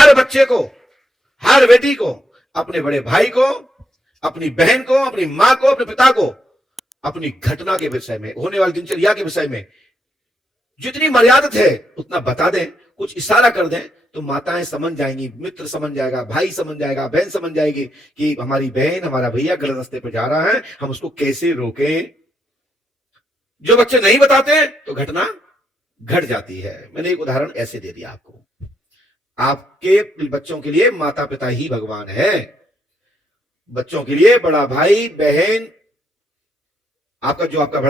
हर बच्चे को, हर बेटी को, अपने बड़े भाई को, अपनी बहन को, अपनी मां को, अपने पिता को अपनी घटना के विषय में, होने वाली दिनचर्या के विषय में जितनी मर्यादित है उतना बता दें, कुछ इशारा कर दें तो माताएं समझ जाएंगी, मित्र समझ जाएगा, भाई समझ जाएगा, बहन समझ जाएगी कि हमारी बहन, हमारा भैया गलत रास्ते पर जा रहा है, हम उसको कैसे रोकें। जो बच्चे नहीं बताते तो घटना घट जाती है। मैंने एक उदाहरण ऐसे दे दिया आपको। आपके बच्चों के लिए माता पिता ही भगवान है। बच्चों के लिए बड़ा भाई बहन, आपका जो आपका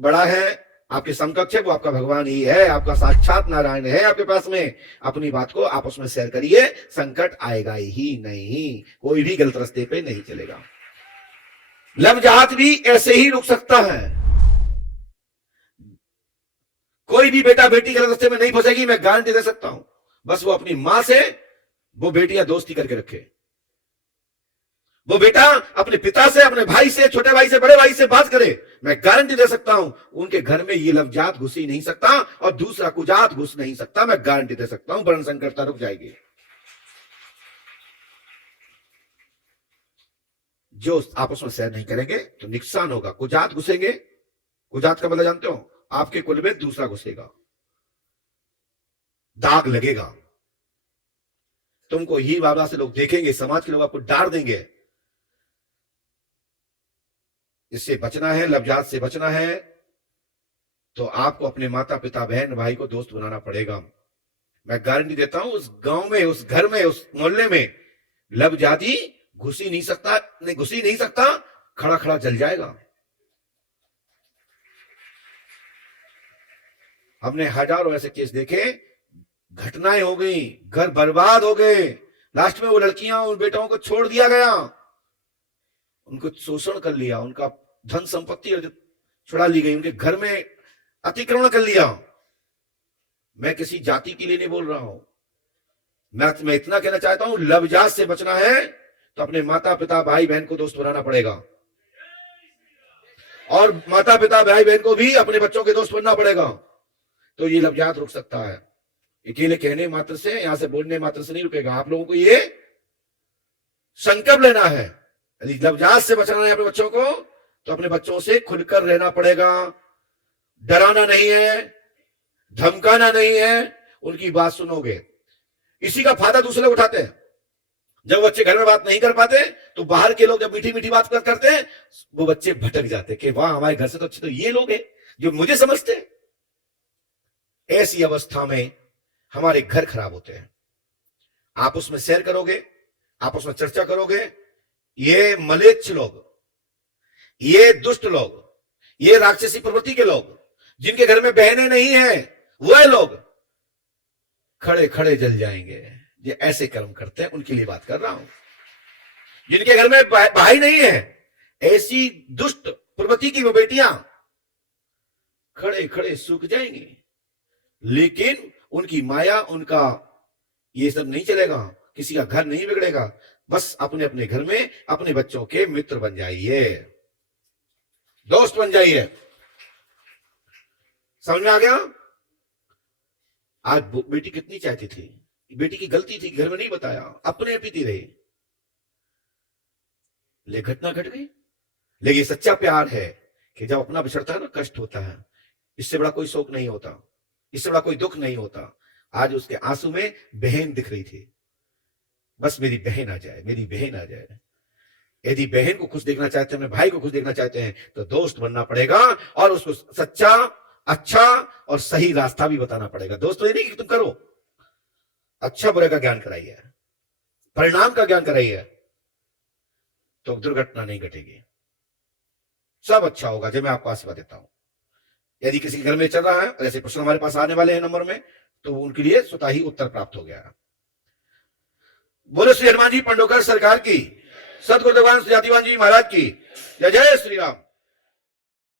बड़ा है, आपके समकक्ष है, वो आपका भगवान ही है, आपका साक्षात नारायण है आपके पास में। अपनी बात को आपस में शेयर करिए, संकट आएगा ही नहीं, कोई भी गलत रास्ते पे नहीं चलेगा। लव जहाज भी ऐसे ही रुक सकता है। कोई भी बेटा बेटी गलत रास्ते में नहीं फंसेगी, मैं गारंटी दे सकता हूं। बस वो अपनी मां से वो बेटियां दोस्ती करके रखे, वो बेटा अपने पिता से, अपने भाई से, छोटे भाई से, बड़े भाई से बात करे, मैं गारंटी दे सकता हूं उनके घर में ये लवजात घुस ही नहीं सकता और दूसरा कुजात घुस नहीं सकता। मैं गारंटी दे सकता हूं, वर्ण संकरता रुक जाएगी। जो आपस में शेयर नहीं करेंगे तो नुकसान होगा। कुजात घुसेंगे, कुजात का मतलब जानते हो, आपके कुल में दूसरा घुसेगा, दाग लगेगा। तुमको ही बाबा से लोग देखेंगे, समाज के लोग आपको डार देंगे। इससे बचना है, लवजात से बचना है, तो आपको अपने माता पिता बहन भाई को दोस्त बनाना पड़ेगा। मैं गारंटी देता हूं उस गांव में, उस घर में, उस मोहल्ले में लवजाती घुस ही नहीं सकता, खड़ा खड़ा जल जाएगा। हमने हजारों ऐसे केस देखे, घटनाएं हो गई, घर बर्बाद हो गए, लास्ट में वो लड़कियां उन बेटाओं को छोड़ दिया गया, उनको शोषण कर लिया, उनका धन संपत्ति छुड़ा ली गई, उनके घर में अतिक्रमण कर लिया। मैं किसी जाति के लिए नहीं बोल रहा हूं, मैं इतना कहना चाहता हूं, लवजात से बचना है तो अपने माता पिता भाई बहन को दोस्त बनाना पड़ेगा, और माता पिता भाई बहन को भी अपने बच्चों के दोस्त बनना पड़ेगा, तो ये लवजात रुक सकता है। अकेले कहने मात्र से, यहां से बोलने मात्र से नहीं रुकेगा। आप लोगों को ये संकल्प लेना है, यदि लवजात से बचाना है अपने बच्चों को तो अपने बच्चों से खुलकर रहना पड़ेगा। डराना नहीं है, धमकाना नहीं है, उनकी बात सुनोगे। इसी का फायदा दूसरे लोग उठाते हैं। जब बच्चे घर में बात नहीं कर पाते तो बाहर के लोग जब मीठी मीठी बात करते हैं, वो बच्चे भटक जाते कि वाह, हमारे घर से तो अच्छे तो ये लोग हैं जो मुझे समझते हैं। ऐसी अवस्था में हमारे घर खराब होते हैं। आप उसमें शेयर करोगे, आप उसमें चर्चा करोगे, ये मलेच्छ लोग, ये दुष्ट लोग, ये राक्षसी प्रवृत्ति के लोग, जिनके घर में बहनें नहीं है, वह लोग खड़े खड़े जल जाएंगे। ये ऐसे कर्म करते हैं, उनके लिए बात कर रहा हूं। जिनके घर में भाई नहीं है, ऐसी दुष्ट प्रवृत्ति की वो बेटियां खड़े खड़े सूख जाएंगी। लेकिन उनकी माया, उनका ये सब नहीं चलेगा, किसी का घर नहीं बिगड़ेगा। बस अपने अपने घर में अपने बच्चों के मित्र बन जाइए, दोस्त बन जाइए। समझ में आ गया? आज बेटी कितनी चाहती थी, बेटी की गलती थी, घर में नहीं बताया, अपने पीती रही, ले घटना घट गई। लेकिन सच्चा प्यार है कि जब अपना बिछड़ता है ना, कष्ट होता है, इससे बड़ा कोई शोक नहीं होता, इससे बड़ा कोई दुख नहीं होता। आज उसके आंसू में बहन दिख रही थी, बस मेरी बहन आ जाए, मेरी बहन आ जाए। यदि बहन को खुश देखना चाहते हैं, भाई को खुश देखना चाहते हैं, तो दोस्त बनना पड़ेगा और उसको सच्चा, अच्छा और सही रास्ता भी बताना पड़ेगा। दोस्तों ये नहीं कि तुम करो, अच्छा बुरे का ज्ञान कराइए, परिणाम का ज्ञान कराइए, तो दुर्घटना नहीं घटेगी, सब अच्छा होगा। जब मैं आपको आशीर्वाद देता हूं, यदि किसी के घर में चल रहा है, ऐसे प्रश्न हमारे पास आने वाले हैं नंबर में, तो उनके लिए स्वतः ही उत्तर प्राप्त हो गया। बोले श्री हनुमान जी पंडोकर सरकार की, सदगुरु भगवान श्री जातिवान जी महाराज की जय। जय श्री राम।